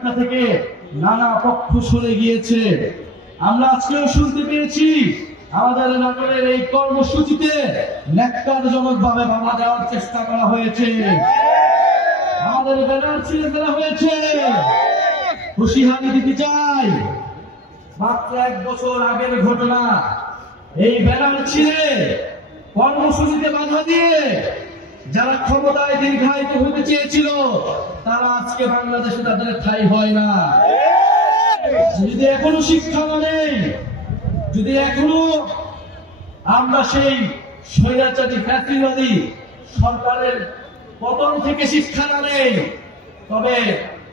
পরীক্ষা থেকে নানা পক্ষ সরে গিয়েছে। আমরা আজকেও শুনতে পেয়েছি আমাদের নাটোরের এই কর্মসূচিতে ন্যাক্কারজনক ভাবে বাধা দেওয়ার চেষ্টা করা হয়েছে, আমাদের ব্যানার ছিঁড়ে ফেলা হয়েছে। হুঁশিয়ারি দিতে চাই, মাত্র 1 বছর আগের ঘটনা। এই ব্যানার ছিঁড়ে কর্মসূচিতে বাধা দিয়ে যারা ক্ষমতায় দীর্ঘায়িত হতে চেয়েছিল তারা আজকে বাংলাদেশে তাদের ঠাঁই হয় না। যদি এখনো শিক্ষা না নেই, যদি এখনো আমরা সেই স্বৈরাচারী ফ্যাসিবাদী সরকারের পতন থেকে শিক্ষা না নেই, তবে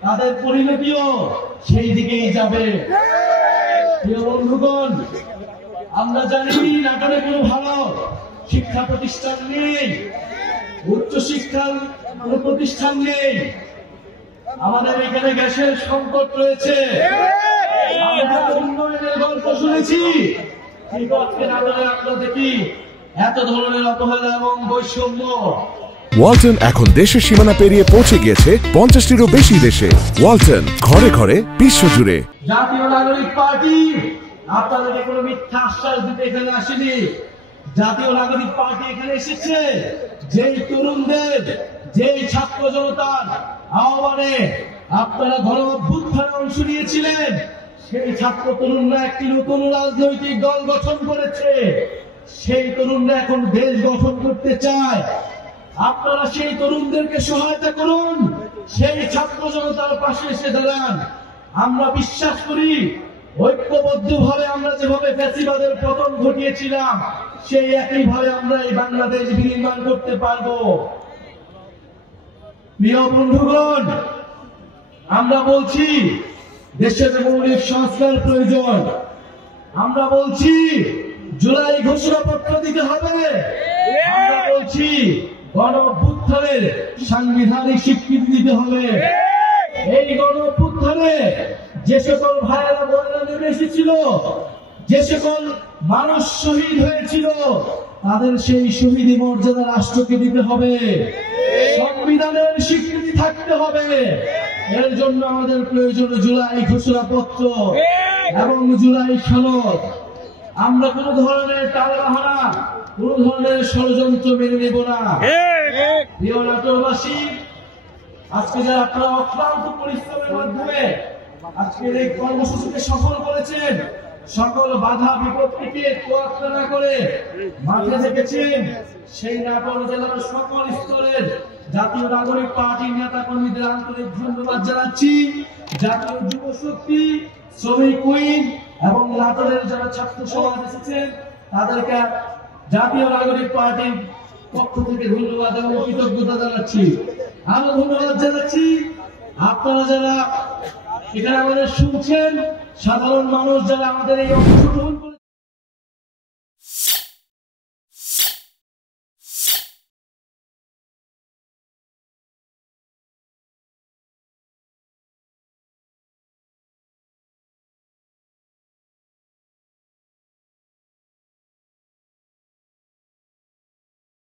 তাদের পরিণতিও সেই দিকেই যাবে। প্রিয় বন্ধুগণ, আমরা জানি নাটোরে কোনো ভালো শিক্ষা প্রতিষ্ঠান নেই, উচ্চ শিক্ষার কোনো প্রতিষ্ঠান নেই, আমাদের এখানে গ্যাসের সংকট রয়েছে, আমরা উন্নয়নের গল্প শুনেছি, কিন্তু আজকে নাটোরে আমরা দেখি এত ধরনের অবহেলা এবং বৈষম্য। ওয়ালটন এখন দেশের সীমানা পেরিয়ে পৌঁছে গিয়েছে 50টিরও বেশি দেশে। ওয়ালটন, ঘরে ঘরে বিশ্বজুড়ে। জাতীয় নাগরিক পার্টি আপনাদেরকে কোনো মিথ্যা আশ্বাস দিতে এখানে আসেনি। জাতীয় নাগরিক পার্টি এখানে এসেছে যেই তরুণদের, যেই ছাত্র জনতার আহ্বানে আপনারা গণ অভ্যুত্থানে অংশ নিয়েছিলেন, সেই ছাত্র তরুণরা একটি নতুন রাজনৈতিক দল গঠন করেছে। সেই তরুণরা এখন দেশ গঠন করতে চায়। আপনারা সেই তরুণদেরকে সহায়তা করুন, সেই ছাত্র জনতার পাশে এসে দাঁড়ান। আমরা বিশ্বাস করি ঐক্যবদ্ধভাবে আমরা যেভাবে ফ্যাসিবাদের পতন ঘটিয়েছিলাম, সেই একইভাবে আমরা এই বাংলাদেশ বিনির্মাণ করতে পারবো। প্রিয় বন্ধুগণ, আমরা বলছি দেশের মৌলিক সংস্কার প্রয়োজন। আমরা বলছি জুলাই ঘোষণাপত্র দিতে হবে। আমরা বলছি গণ অভ্যুত্থানের সাংবিধানিক স্বীকৃতি দিতে হবে। এই গণ অভ্যুত্থানে যে সকল ভাইয়েরা বোনেরা নেমে এসেছিল, যে সকল মানুষ শহীদ হয়েছিল, তাদের সেই শহীদ মর্যাদা রাষ্ট্রকে দিতে হবে, সংবিধানের স্বীকৃতি থাকতে হবে। এর জন্য আমাদের প্রয়োজন জুলাই ঘোষণাপত্র এবং জুলাই সনদ। আমরা কোন ধরনের টালবাহানা, কোন ধরনের ষড়যন্ত্র মেনে নেব না। প্রিয় নাটোরবাসী, আজকে যারা আপনারা অক্লান্ত পরিশ্রমের মাধ্যমে আজকের এই কর্মসূচিকে সফল করেছেন, সকল বাধা বিপত্তিকে তোয়াক্কা না করে মাঠে থেকেছেন, সেই নাটোর জেলার সকল স্তরের জাতীয় নাগরিক পার্টির নেতা কর্মীদের আন্তরিক ধন্যবাদ জানাচ্ছি। জাতীয় যুব শক্তি, শ্রমিক উইং এবং নাটোরের যারা ছাত্র সমাজ এসেছেন তাদেরকে জাতীয় নাগরিক পার্টির পক্ষ থেকে ধন্যবাদ এবং কৃতজ্ঞতা জানাচ্ছি। আরো ধন্যবাদ জানাচ্ছি আপনারা যারা এখানে আমাদের শুনছেন, সাধারণ মানুষ যারা আমাদের এই অংশগ্রহণ